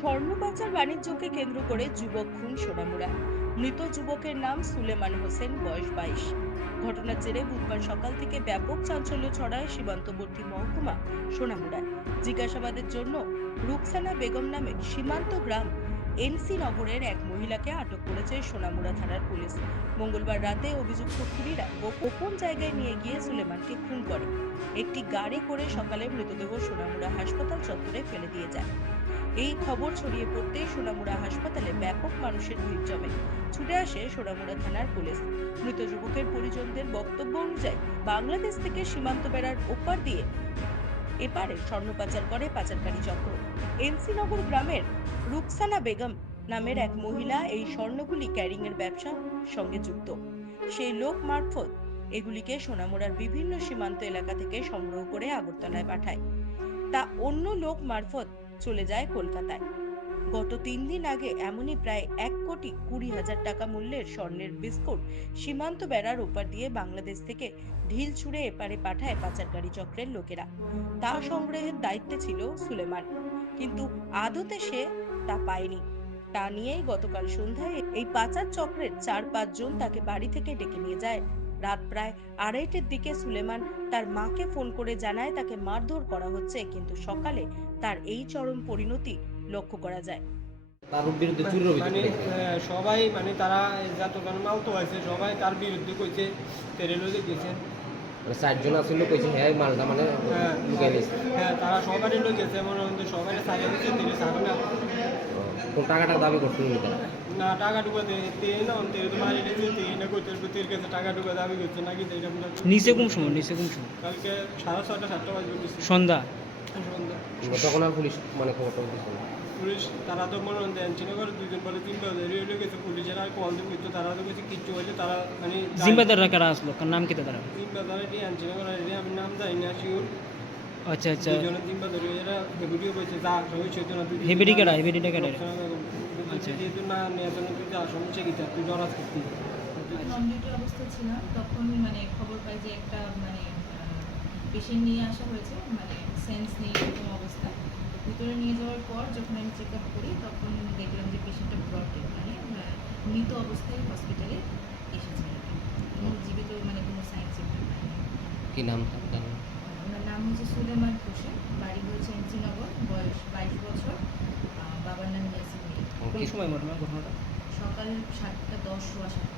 স্বর্ণ পাচার বাণিজ্যকে কেন্দ্র করে যুবক খুন সোনামুড়া। মৃত যুবকের নাম সুলেমান হোসেন, বয়স বাইশ। ঘটনার জেরে বুধবার সকাল থেকে ব্যাপক চাঞ্চল্য ছড়ায় সীমান্তবর্তী মহকুমা সোনামুড়ায়। জিজ্ঞাসাবাদের জন্য রুকসানা বেগম নামে সীমান্ত গ্রাম এনসি নগরের এক মহিলাকে আটক করেছে সোনামুড়া থানার পুলিশ। মঙ্গলবার রাতে অভিযুক্ত খুনিরা গোপন জায়গায় নিয়ে গিয়ে সুলেমানকে খুন করে। একটি গাড়ি করে সকালে মৃতদেহ সোনামুড়া হাসপাতাল চত্বরে ফেলে দিয়ে যায়। এই খবর ছড়িয়ে পড়তেই সোনামুড়া হাসপাতালে ব্যাপক মানুষের ভিড় জমে। ছুটে আসে সোনামুড়া থানার পুলিশ। মৃত যুবকের পরিজনদের বক্তব্য অনুযায়ী বাংলাদেশ থেকে সীমান্ত বেড়ার ওপার দিয়ে এপারে স্বর্ণ পাচার করে পাচারকারী চক্র। এমসি নগর গ্রামের রুকসানা বেগম নামের এক মহিলা এই স্বর্ণগুলি ক্যারিং এর ব্যবসার সঙ্গে যুক্ত। সেই লোক মারফত এগুলিকে সোনামুড়ার বিভিন্ন সীমান্ত এলাকা থেকে সংগ্রহ করে আগরতলায় পাঠায়। তা অন্য লোক মারফত চলে যায় কলকাতায়। গত তিন দিন আগে এমনই প্রায় এক কোটি কুড়ি হাজার টাকা মূল্যের স্বর্ণের বিস্কুট সীমান্ত বেড়ার ওপার দিয়ে বাংলাদেশ থেকে ঢিল ছুঁড়ে এপারে পাঠায় পাচারকারী চক্রের লোকেরা। তা সংগ্রহের দায়িত্বে ছিল সুলেমান। কিন্তু আদতে সে তা পায়নি। তা নিয়েই গতকাল সন্ধ্যায় এই পাচার চক্রের চার পাঁচজন তাকে বাড়ি থেকে ডেকে নিয়ে যায় রাত প্রায় আড়াইটের দিকে সুলেমান তার মাকে ফোন করে জানায় তাকে মারধর করা হচ্ছে কিন্তু সকালে তার এই চরম পরিণতি লক্ষ্য করা যায়। তার বিরুদ্ধে চুরির মানে আহ, সবাই মানে তারা যতজন মালতো আছে সবাই তার বিরুদ্ধে কইছে তেরে লইতে গেছে। চারজন আসলে কইছে হ্যাঁ মালটা মানে হ্যাঁ হ্যাঁ তারা সবারই লই গেছে মনে হচ্ছে সবাই সারিয়ে দিচ্ছে তেরে সারে না। কোন টাকাটা দাবি করছিল না টাকা ঢুকা তেরে না তেরে মারি দিয়েছে তেরে করতে তের কাছে টাকা ঢুকা দাবি করছে নাকি এটা নিচে কোন সময় নিচে কোন সময়? কালকে সাড়ে ছয়টা সাতটা বাজবে সন্ধ্যা? সন্ধ্যা। তখন আর পুলিশ মানে খবরটা দিচ্ছে না। পুলিশ তারা তো মনে হয় শ্রীনগর দুজন পরে তিন বাজে রেডিও গেছে পুলিশের আর কল দিয়ে কিন্তু তারা তো কিছু কিচ্ছু হয়েছে তারা মানে জিম্বাদাররা কারা আসলো? নাম কি তারা তিন বাজারে দিয়ে শ্রীনগর আমি নাম জানি না শিওর। আচ্ছা আচ্ছা। দুজনে তিন বাজারে এরা হেভিডিও করেছে যা সবাই সেজন্য তুই হেবেডি কারা হেবেডি কারা আচ্ছা। যেহেতু না তুই যা সমস্যা কি তুই ডরাস করতি নন অবস্থা ছিলাম তখন মানে খবর পাই যে একটা মানে পেশেন্ট নিয়ে আসা হয়েছে মানে সেন্স নেই এরকম অবস্থা। ভিতরে নিয়ে যাওয়ার পর যখন আমি চেক আপ করি তখন দেখলাম যে পেশেন্টটা মানে মৃত অবস্থায় হসপিটালে এসেছে আর কি। এবং জীবিত মানে কোনো সাইন সিমটম কি নাম তার তার নাম? ওনার নাম হচ্ছে সুলেমান হোসেন বয়স বাইশ বছর। বাবার নাম ইয়াসিন মিয়া। কোন সময় ঘটনা ঘটনাটা? সকাল সাতটা দশ সোয়া সাতটা